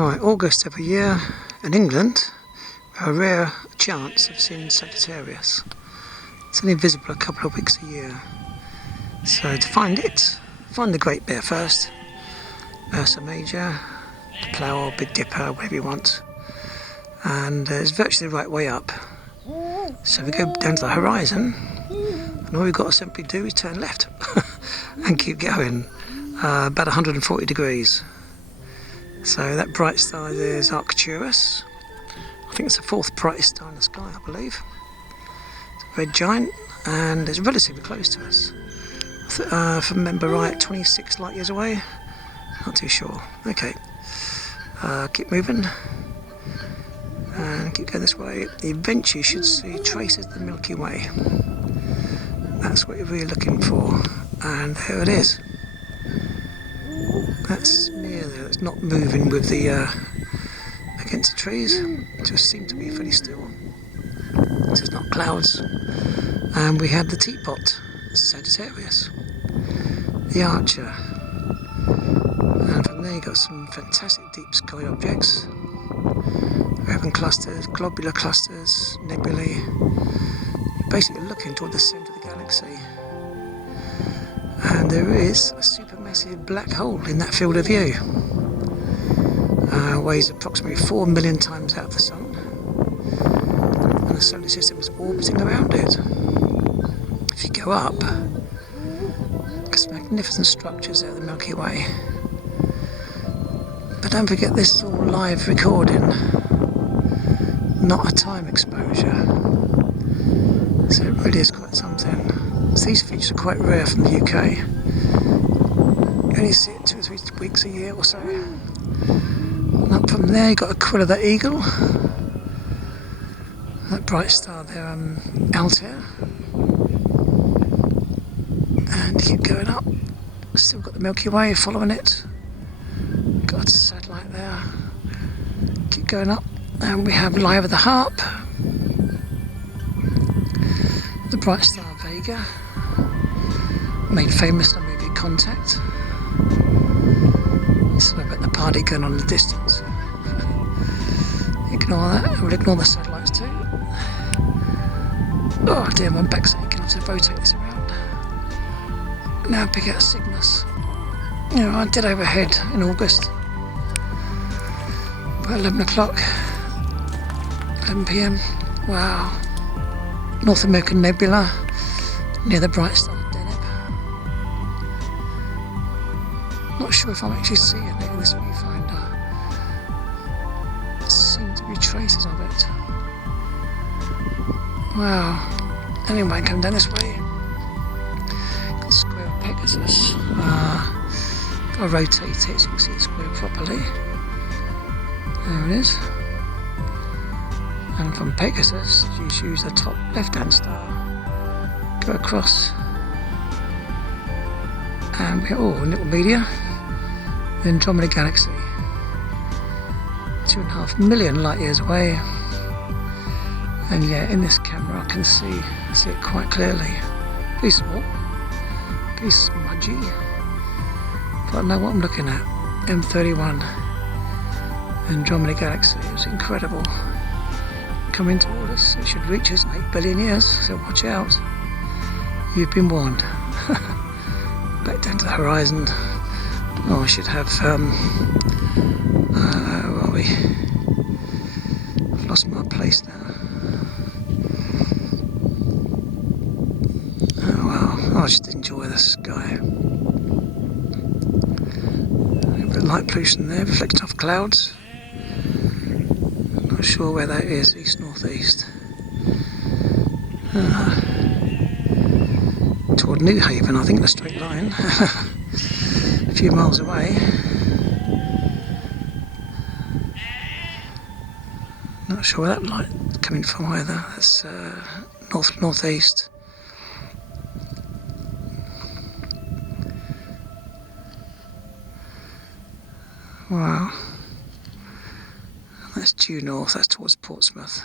Right, August every year in England, a rare chance of seeing Sagittarius. It's only visible a couple of weeks a year. So to find it, find the Great Bear first, Ursa Major, the Plough, Big Dipper, whatever you want. And it's virtually the right way up. So we go down to the horizon, and all we've got to simply do is turn left and keep going, about 140 degrees. So that bright star there is Arcturus. I think it's the fourth brightest star in the sky, I believe. It's a red giant, and it's relatively close to us. If I remember right, 26 light years away. Not too sure. Okay, keep moving and keep going this way. Eventually you should see traces of the Milky Way. That's what you're really looking for, and there it is. That's near there. It's not moving with the against the trees. It just seems to be fairly still. This is not clouds. And we have the teapot, Sagittarius, the Archer, and from there you got some fantastic deep sky objects, urban clusters, globular clusters, nebulae. You're basically looking toward the centre of the galaxy. And there is a supermassive black hole in that field of view. Weighs approximately 4 million times out of the Sun, and the solar system is orbiting around it. If you go up, there's magnificent structures there, the Milky Way. But don't forget, this is all live recording, not a time exposure. So it really is quite something. So these features are quite rare from the UK. You only see it 2 or 3 weeks a year or so. And up from there you got a quill of that eagle. That bright star there, Altair. And keep going up. Still got the Milky Way following it. Got a satellite there. Keep going up. And we have Live of the Harp. The bright star Vega, made famous in the movie Contact. So I bet the party going on in the distance. Ignore that. We'll ignore the satellites too. Oh dear, my back's aching. I have to rotate this around. Now pick out Cygnus. You know, I did overhead in August. About 11 o'clock. 11 PM. Wow. North American Nebula, near the bright star Deneb. Not sure if I'm actually seeing it in this viewfinder. There seem to be traces of it. Wow. Anyway, come down this way. Got the square of Pegasus. Got to rotate it so you can see the square properly. There it is. And from Pegasus, you choose the top left-hand star, go across, and we have, little media, the Andromeda Galaxy, 2.5 million light years away. And yeah, in this camera I can see it quite clearly. Pretty small, pretty smudgy, but I know what I'm looking at. M31, Andromeda Galaxy. It was incredible. Coming toward us. It should reach us in 8 billion years, so watch out. You've been warned. Back down to the horizon. Oh, I should have, where are we? I've lost my place now. Oh well, I'll just enjoy the sky. A bit of light pollution there, reflecting off clouds. Not sure where that is, east-northeast. Toward New Haven, I think, in a straight line. A few miles away. Not sure where that light's coming from either. That's northeast. Wow. That's due north, that's towards Portsmouth.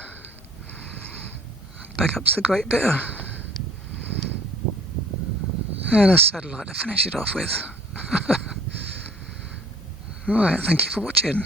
Back up to the Great Bear. And a satellite to finish it off with. Right, thank you for watching.